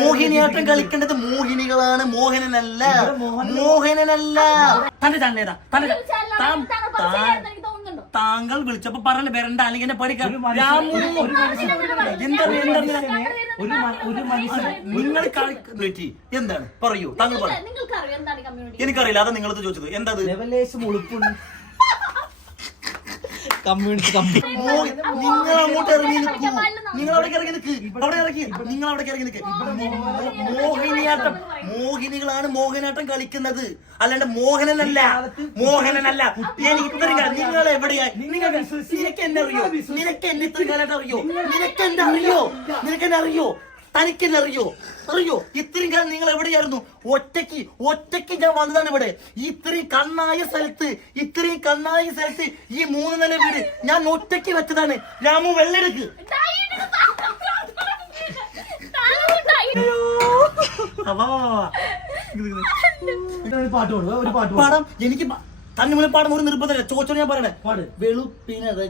മോഹിനിയാട്ടം കളിക്കേണ്ടത് മോഹിനികളാണ്, മോഹനനല്ല. താങ്കൾ വിളിച്ചപ്പോ പറഞ്ഞ വരണ്ട, അല്ലെങ്കിൽ എന്നെ പഠിക്കാം. എന്താണ് പറയൂ, താങ്കൾ പറയൂ. എനിക്കറിയില്ല, അതാ നിങ്ങളത് ചോദിച്ചത്. എന്താ നിങ്ങൾ അങ്ങോട്ട് ഇറങ്ങി നിൽക്കൂ, നിങ്ങൾ അവിടെ ഇറങ്ങി നിൽക്ക്, നിങ്ങൾ അവിടെ ഇറങ്ങി നിൽക്ക്. മോഹിനികളാണ് മോഹിനിയാട്ടം കളിക്കുന്നത്, അല്ലാണ്ട് മോഹനനല്ല. എനിക്ക് ഇത്രയും കാലം നിങ്ങൾ എവിടെയാ? നിനക്ക് എന്നെ അറിയോ? നിനക്ക് എന്നെ ഇത്രയും കാലമായിട്ട് അറിയോ? നിനക്ക് എന്നെ അറിയോ? തനിക്കെന്നെ അറിയോ? ഇത്രയും കാലം നിങ്ങൾ എവിടെയായിരുന്നു? ഒറ്റയ്ക്ക് ഞാൻ വന്നതാണ് ഇവിടെ. ഇത്രയും കണ്ണായ സ്ഥലത്ത് ഈ 3 നില വീട് ഞാൻ ഒറ്റയ്ക്ക് വെച്ചതാണ്. രാമു വെള്ളെടുക്ക്. പാടം എനിക്ക് തന്നെ പാടം ഒരു നിർബന്ധമില്ല. ചോദിച്ചോ, ഞാൻ പറയണേ. വെളുപ്പിനഴക്